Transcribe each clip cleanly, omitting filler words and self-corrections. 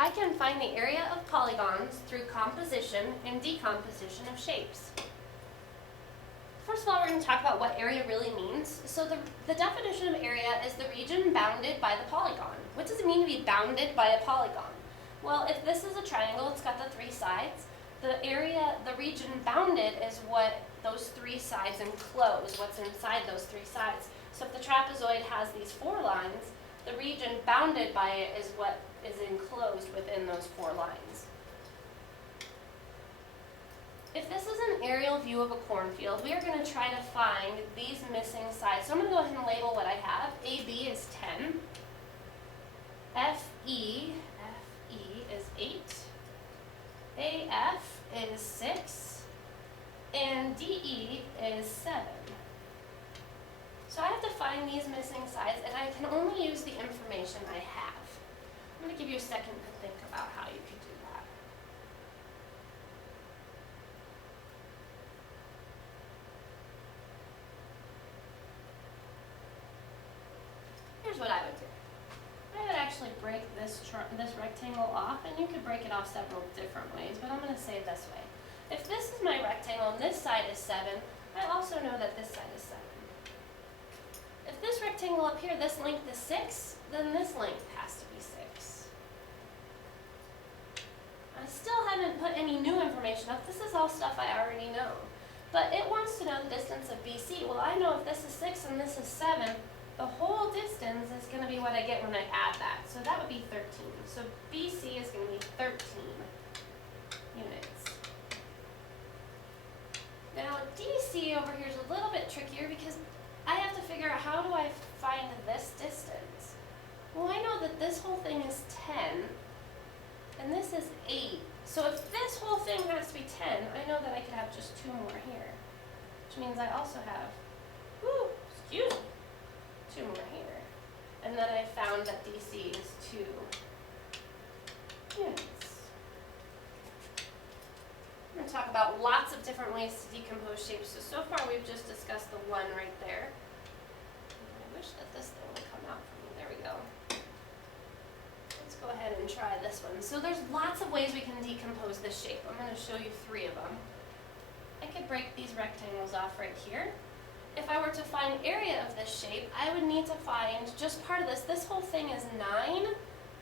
I can find the area of polygons through composition and decomposition of shapes. First of all, we're going to talk about what area really means. So the definition of area is the region bounded by the polygon. What does it mean to be bounded by a polygon? Well, if this is a triangle, it's got the three sides. The area, the region bounded is what those three sides enclose, what's inside those three sides. So if the trapezoid has these four lines, the region bounded by it is what is enclosed within those four lines. If this is an aerial view of a cornfield, we are going to try to find these missing sides. So I'm going to go ahead and label what I have. AB is 10. FE is 8. AF is 6. And DE is 7. So I have to find these missing sides, and I can only use the information I have. I'm going to give you a second to think about how you could do that. Here's what I would do. I would actually break this rectangle off, and you could break it off several different ways, but I'm going to say it this way. If this is my rectangle and this side is 7, I also know that this side is 7. If this rectangle up here, this length is 6, then this length has to be 6. I still haven't put any new information up. This is all stuff I already know. But it wants to know the distance of BC. Well, I know if this is 6 and this is 7, the whole distance is going to be what I get when I add that. So that would be 13. So BC is going to be 13 units. Now DC over here is a little bit trickier because I have to figure out how do I find this distance. Well, I know that this whole thing is 10 and this is 8. So if this whole thing has to be 10, I know that I could have just 2 more here, which means I also have, excuse me, 2 more here. And then I found that DC is 2 units. We're going to talk about lots of different ways to decompose shapes. So far we've just discussed the one right there. I wish that this thing would come out for me. There we go. Let's go ahead and try this one. So there's lots of ways we can decompose this shape. I'm going to show you 3 of them. I could break these rectangles off right here. If I were to find area of this shape, I would need to find just part of this. This whole thing is 9,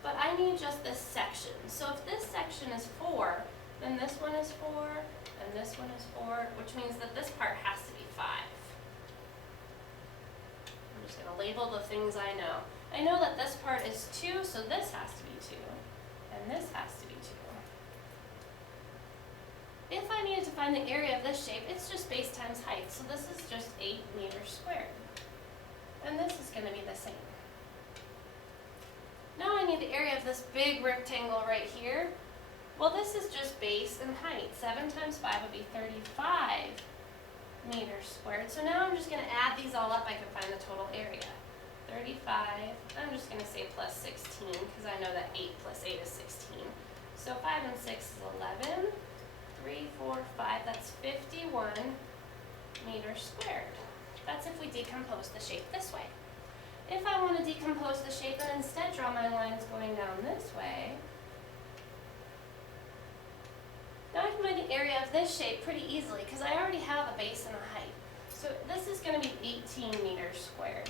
but I need just this section. So if this section is 4, then this one is 4, and this one is 4, which means that this part has to be 5. I'm just going to label the things I know. I know that this part is 2, so this has to be 2, and this has to be 2. If I needed to find the area of this shape, it's just base times height, so this is just 8 meters squared. And this is going to be the same. Now I need the area of this big rectangle right here. Well, this is just base and height. 7 times 5 would be 35 meters squared. So now I'm just going to add these all up. I can find the total area. 35, I'm just going to say plus 16 because I know that 8 plus 8 is 16. So 5 and 6 is 11. 3, 4, 5, that's 51 meters squared. That's if we decompose the shape this way. If I want to decompose the shape and instead draw my lines going down this way, now I can find the area of this shape pretty easily because I already have a base and a height. So this is going to be 18 meters squared.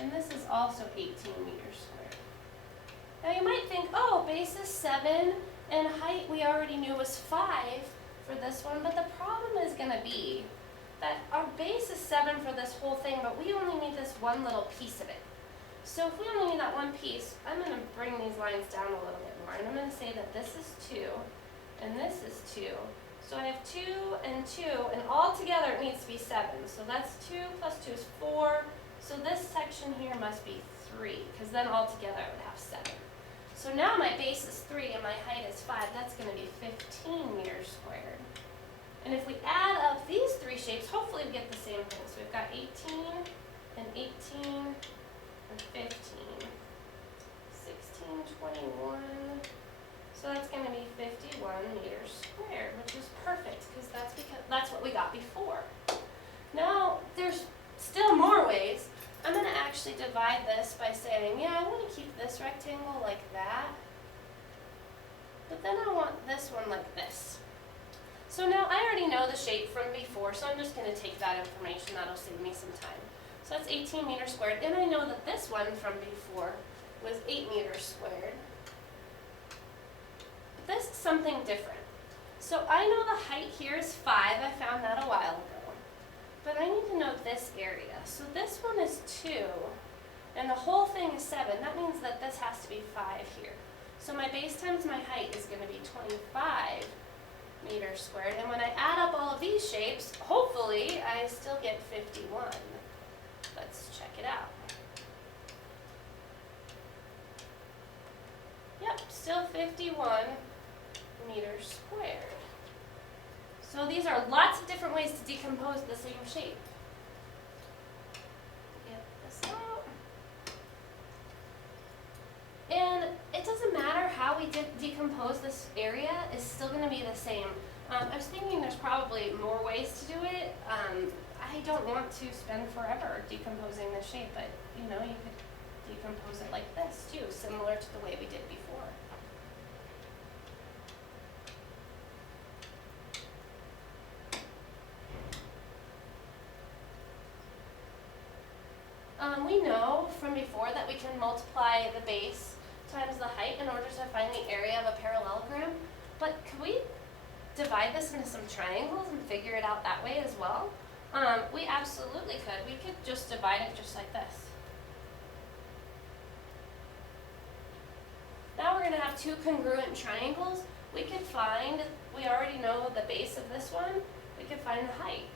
And this is also 18 meters squared. Now you might think, oh, base is 7 and height we already knew was 5 for this one, but the problem is going to be that our base is 7 for this whole thing, but we only need this one little piece of it. So if we only need that one piece, I'm going to bring these lines down a little bit more, and I'm going to say that this is 2, and this is 2. So I have 2 and 2, and all together it needs to be 7. So that's 2 plus 2 is 4. So this section here must be 3, because then all together I would have 7. So now my base is 3 and my height is 5. That's going to be 15 meters squared. And if we add up these 3 shapes, hopefully we get the same thing. So we've got 18 and 18 and 15. 16, 21. So that's going to be 51 meters squared, which is perfect because that's what we got before. Now there's still more ways. I'm going to actually divide this by saying, yeah, I want to keep this rectangle like that. But then I want this one like this. So now I already know the shape from before, so I'm just going to take that information. That'll save me some time. So that's 18 meters squared. And I know that this one from before was 8 meters squared. But this is something different. So I know the height here is 5. I found that a while ago. But I need to know this area. So this one is 2, and the whole thing is 7. That means that this has to be 5 here. So my base times my height is going to be 25 meters squared. And when I add up all of these shapes, hopefully I still get 51. Let's check it out. Yep, still 51 meters squared. So these are lots of different ways to decompose the same shape. Get this out. And it doesn't matter how we decompose this area, it's still going to be the same. I was thinking there's probably more ways to do it. I don't want to spend forever decomposing this shape, but you know, you could decompose it like this too, similar to the way we did before. We know from before that we can multiply the base times the height in order to find the area of a parallelogram, but could we divide this into some triangles and figure it out that way as well? We absolutely could. We could just divide it just like this. Now we're going to have two congruent triangles. We already know the base of this one, we could find the height.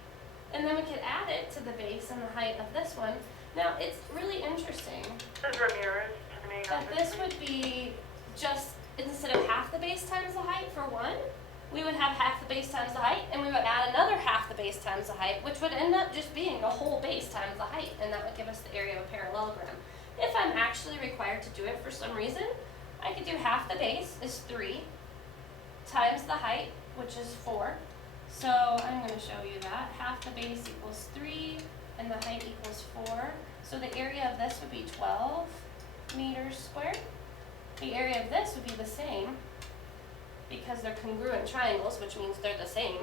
And then we could add it to the base and the height of this one. Now it's really interesting This is Ramirez to the main that office. this would be just, instead of half the base times the height for one, we would have half the base times the height, and we would add another half the base times the height, which would end up just being the whole base times the height, and that would give us the area of a parallelogram. If I'm actually required to do it for some reason, I could do half the base is 3 times the height, which is 4. So I'm going to show you that. Half the base equals 3, and the height equals 4. So the area of this would be 12 meters squared. The area of this would be the same, because they're congruent triangles, which means they're the same.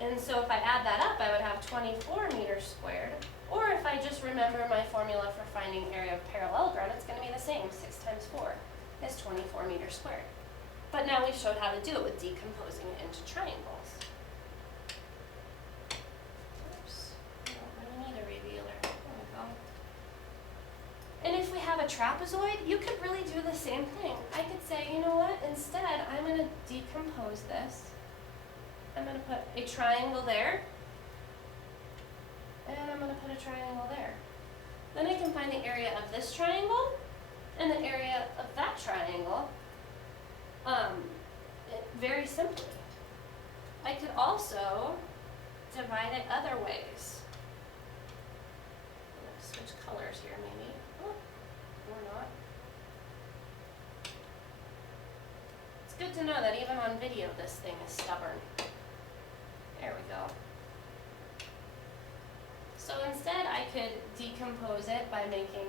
And so if I add that up, I would have 24 meters squared. Or if I just remember my formula for finding area of parallelogram, it's going to be the same. 6 times 4 is 24 meters squared. But now we showed how to do it with decomposing it into triangles. Oops, I don't really need a revealer. There we go. And if we have a trapezoid, you could really do the same thing. I could say, you know what, instead I'm going to decompose this. I'm going to put a triangle there, and I'm going to put a triangle there. Then I can find the area of this triangle and the area of that triangle very simply. I could also divide it other ways. I'm going to switch colors here maybe. Oh, or not. It's good to know that even on video this thing is stubborn. There we go. So instead I could decompose it by making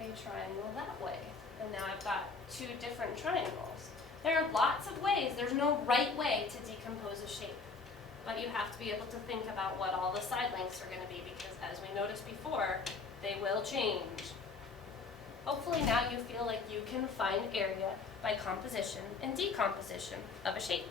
a triangle that way. And now I've got two different triangles. There are lots of ways. There's no right way to decompose a shape. But you have to be able to think about what all the side lengths are going to be, because as we noticed before, they will change. Hopefully now you feel like you can find area by composition and decomposition of a shape.